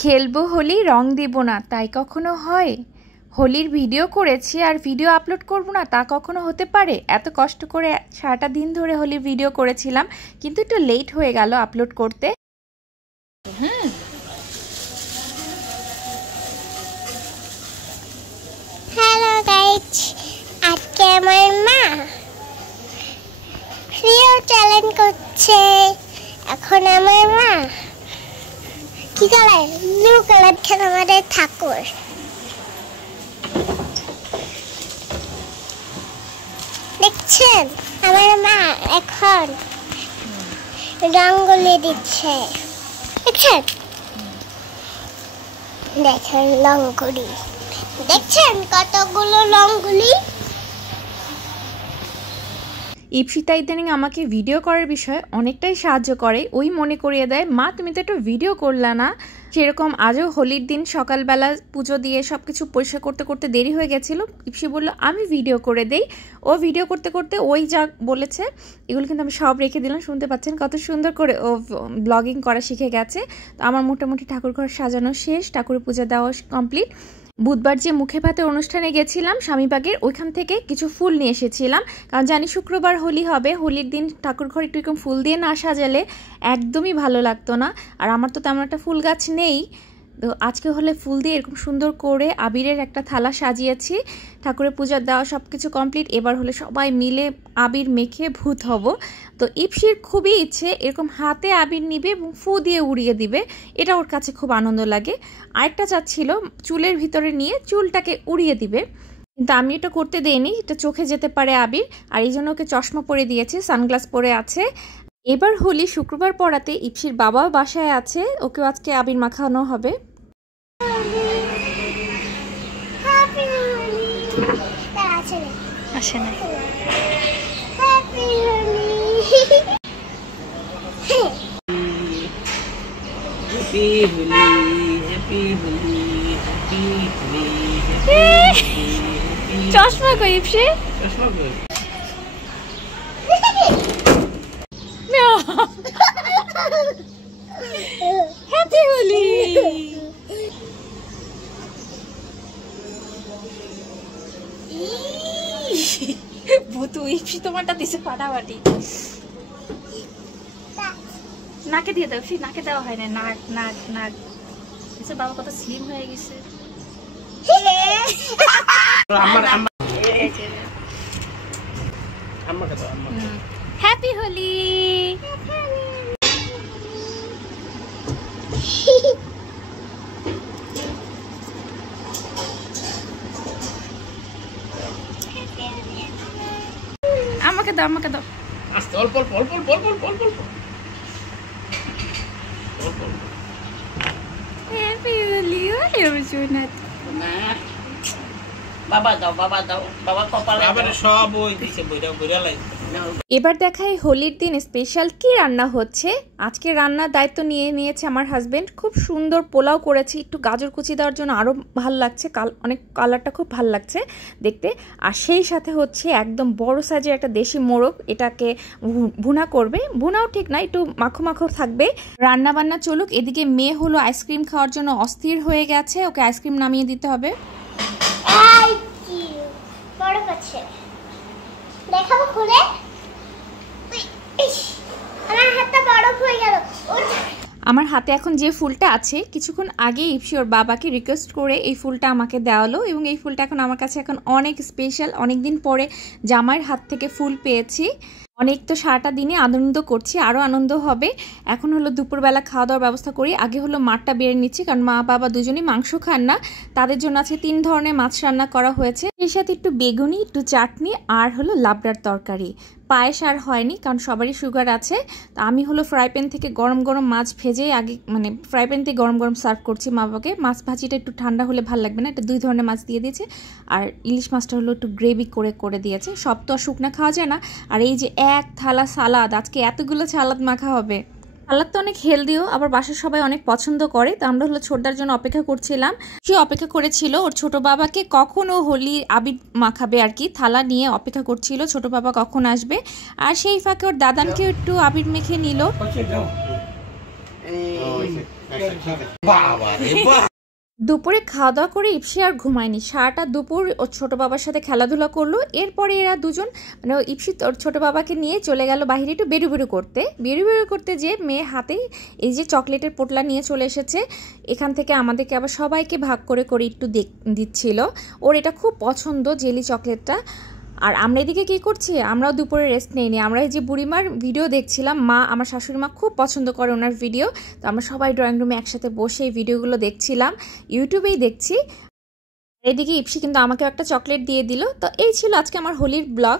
খেলবো হোলি রং দেব না তাই কখনো হয়? হোলির ভিডিও করেছি আর ভিডিও আপলোড করব না তা কখনো হতে পারে? এত কষ্ট করে সারাটা দিন ধরে হোলির ভিডিও করেছিলাম, কিন্তু একটু লেট হয়ে গেল আপলোড করতে। হ্যালো গাইস, আজকে আমার মা ভিডিও চ্যালেঞ্জ করছে। এখন আমার মা কি কালার? ব্লু কালার খেলে আমাদের ঠাকুর। দেখছেন আমার মা এখন রঙ্গোলি দিচ্ছে, দেখছেন? দেখেন রঙ্গোলি, দেখছেন কতগুলো রঙ্গোলি। ইপসিতা ইদানিং আমাকে ভিডিও করার বিষয়ে অনেকটাই সাহায্য করে। ওই মনে করিয়ে দেয়, মা তুমি তো একটু ভিডিও করলা না। সেরকম আজও হোলির দিন সকালবেলা পুজো দিয়ে সব কিছু পরিষ্কার করতে করতে দেরি হয়ে গেছিলো। ইপসি বললো আমি ভিডিও করে দেই। ও ভিডিও করতে করতে ওই যা বলেছে এগুলো কিন্তু আমি সব রেখে দিলাম। শুনতে পাচ্ছেন কত সুন্দর করে ও ব্লগিং করা শিখে গেছে। তো আমার মোটামুটি ঠাকুর ঘর সাজানো শেষ, ঠাকুরের পূজা দেওয়া কমপ্লিট। বুধবার যে মুখে ভাতের অনুষ্ঠানে গেছিলাম স্বামীবাগের, ওইখান থেকে কিছু ফুল নিয়ে এসেছিলাম, কারণ জানি শুক্রবার হোলি হবে। হোলির দিন ঠাকুর ঘর একটু এরকম ফুল দিয়ে না সাজালে একদমই ভালো লাগতো না। আর আমার তো তেমন একটা ফুল গাছ নেই, তো আজকে হলে ফুল দিয়ে এরকম সুন্দর করে আবিরের একটা থালা সাজিয়েছি। ঠাকুরের পূজা দেওয়া সব কিছু কমপ্লিট। এবার হলে সবাই মিলে আবির মেখে ভূত হব। তো ইপসির খুবই ইচ্ছে এরকম হাতে আবির নিবে এবং ফু দিয়ে উড়িয়ে দিবে, এটা ওর কাছে খুব আনন্দ লাগে। আরেকটা চাচ্ছিল চুলের ভিতরে নিয়ে চুলটাকে উড়িয়ে দিবে, কিন্তু আমি এটা করতে দেইনি, এটা চোখে যেতে পারে আবির। আর এই জন্য ওকে চশমা পরে দিয়েছে, সানগ্লাস পরে আছে। এবার হোলি শুক্রবার পড়াতে ইপসির বাবাও বাসায় আছে, ওকেও আজকে আবির মাখানো হবে। আসে না। চশমা কই ইপসি? চশমা কই? হ্যাপি হোলি। ভূতু ইপসি তোমারটা দিছে ফাটাফাটি। নাকে দিয়ে দাও, নাকে দেওয়া হয় না। নাক নাক নাক। বাবা কত স্লিম হয়ে গেছে। হ্যাপি হোলি। আমাকে দাও, আমাকে দাও। আস্তে অল্প অল্প অল্প অল্প অল্প অল্প অল্প অল্প। হ্যাপি হোলি। ওরে সোনাত না, বাবা দাও, বাবা দাও, বাবা কপালে আবার সব ওই দিছে বইরা বইরা লাই। এবার দেখাই হোলির দিন স্পেশাল কি রান্না হচ্ছে। আজকে রান্নার দায়িত্ব নিয়ে নিয়েছে আমার হাজবেন্ড। খুব সুন্দর পোলাও করেছি, একটু গাজর কুচি দেওয়ার জন্য আরো ভালো লাগছে, অনেক কালারটা খুব ভালো লাগছে দেখতে। আর সেই সাথে হচ্ছে একদম বড় সাইজের একটা দেশি মোরগ, এটাকে ভুনা করবে। ভুনাও ঠিক না, একটু মাখো মাখো থাকবে। রান্না বান্না চলুক, এদিকে মেয়ে হলো আইসক্রিম খাওয়ার জন্য অস্থির হয়ে গেছে, ওকে আইসক্রিম নামিয়ে দিতে হবে। দেখাবো খুলে? আমার হাতে এখন যে ফুলটা আছে, কিছুক্ষণ আগে ইপসি ওর বাবাকে রিকোয়েস্ট করে এই ফুলটা আমাকে দেওয়ালো, এবং এই ফুলটা এখন আমার কাছে এখন অনেক স্পেশাল। অনেকদিন পরে জামাইয়ের হাত থেকে ফুল পেয়েছি। অনেক তো সারাটা দিনে আনন্দ করছি, আরও আনন্দ হবে। এখন হলো দুপুরবেলা খাওয়া দাওয়ার ব্যবস্থা করি। আগে হলো মাঠটা বেড়ে নিচ্ছি, কারণ মা বাবা দুজনেই মাংস খান না। তাদের জন্য আছে 3 ধরনের মাছ রান্না করা হয়েছে, এর সাথে একটু বেগুনি, একটু চাটনি, আর হলো লাবড়ার তরকারি। পায়েস আর হয়নি, কারণ সবারই সুগার আছে। তা আমি হলো ফ্রাই প্যান থেকে গরম গরম মাছ ভেজে আগে, মানে ফ্রাই প্যান থেকে গরম গরম সার্ভ করছি মা বাবাকে। মাছ ভাজিটা একটু ঠান্ডা হলে ভালো লাগবে না, এটা 2 ধরনের মাছ দিয়ে দিয়েছে। আর ইলিশ মাছটা হলো একটু গ্রেভি করে করে দিয়েছে। সব তো আর শুকনা খাওয়া যায় না। আর এই যে এক থালা সালাদ, আজকে এতগুলো সালাদ মাখা হবে। সালাদ তো অনেক হেলদিও, আবার বাসার সবাই অনেক পছন্দ করে। তো আমরা হলো ছোটদার জন্য অপেক্ষা করছিলাম। সে অপেক্ষা করেছিল ওর ছোট বাবাকে কখন ও হোলি আবির মাখাবে আর কি, থালা নিয়ে অপেক্ষা করছিল ছোট বাবা কখন আসবে। আর সেই ফাঁকে ওর দাদানকে একটু আবির মেখে নিল। দুপুরে খাওয়া দাওয়া করে ইপসি আর ঘুমায়নি, সারাটা দুপুর ওর ছোট বাবার সাথে খেলাধুলা করলো। এরপরে এরা দুজন মানে ইপসি ওর ছোট বাবাকে নিয়ে চলে গেল বাইরে একটু বেরু করতে যে মেয়ে হাতে এই যে চকলেটের পোটলা নিয়ে চলে এসেছে। এখান থেকে আমাদেরকে আবার সবাইকে ভাগ করে করে একটু দিচ্ছিল। ওর এটা খুব পছন্দ জেলি চকলেটটা। আর আমরা এদিকে কী করছি, আমরাও দুপুরে রেস্ট নেইনি, আমরা এই যে বুড়িমার ভিডিও দেখছিলাম। মা আমার শাশুড়ি মা খুব পছন্দ করে ওনার ভিডিও, তো আমরা সবাই ড্রয়িং রুমে একসাথে বসে এই ভিডিওগুলো দেখছিলাম, ইউটিউবেই দেখছি। এদিকে ইপসি কিন্তু আমাকেও একটা চকলেট দিয়ে দিল। তো এই ছিল আজকে আমার হোলির ব্লগ।